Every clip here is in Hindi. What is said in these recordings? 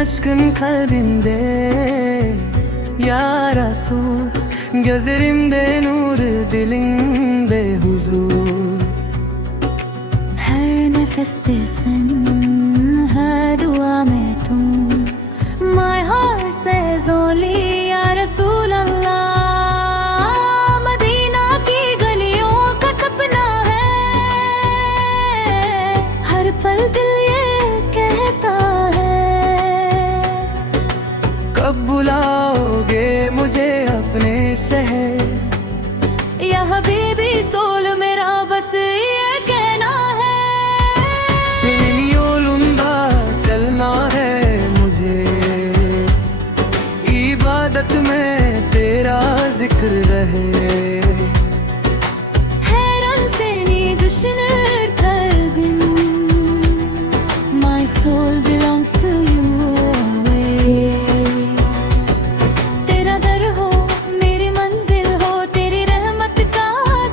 aşkın kalbimde. Ya Resul, gözlerimde nur, dilimde huzur. her nefeste sen, her dua में तुम. My heart says only या रसूल अल्लाह. मदीना की गलियों का सपना है, हर पल दिल ये कहता है. कब बुलाओगे मुझे अपने शहर, या हबीबी सोल मेरा बस ये कहना है. senin yolunda चलना है मुझे, इबादत में तेरा जिक्र रहे. Her an seni düşünür kalbim. My soul belongs to you always. तेरा दर हो मेरी मंजिल हो, तेरी रहमत का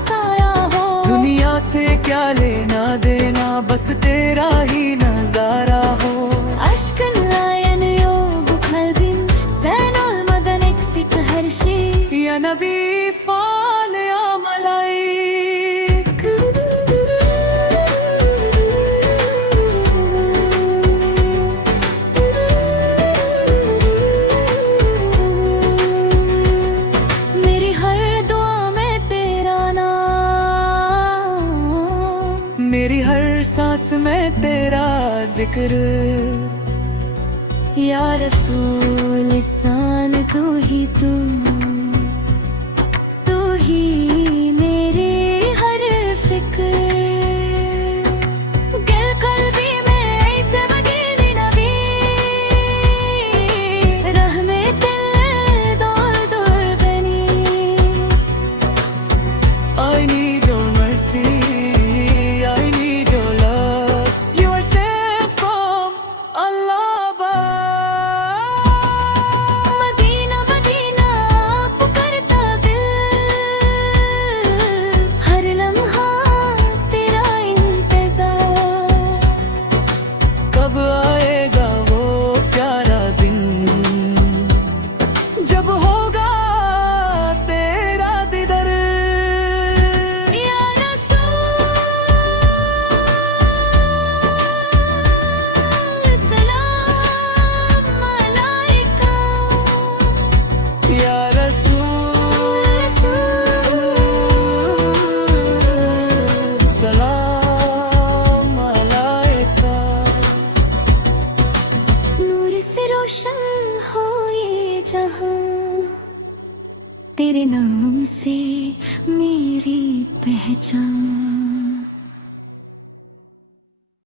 साया हो. दुनिया से क्या लेना देना, बस तेरा ही नजारा हो. Aşkınla yanıyor bu kalbim. Sen olmadan eksik her şey. Ya Nabi fal ya malaik, मेरी हर दुआ में तेरा नाम. मेरी हर सांस में तेरा जिक्र. या रसूल लिसान तू ही मेरी हर फिक्र. गल कल्बी में ऐसे बगीली नबी, रहमतिल dol dol beni. I need your mercy, I need your love. You are sent from Allah above. Madina Madina पुकारता दिल, हर लम्हा तेरा इंतजार. कब आएगा वो प्यारा दिन, जब होगा तेरा दीदार. या रसूल सलाम अलैका. या रसूल सलाम अलैका. नूर से रोशन हो ये जहां, तेरे नाम से मेरी पहचान.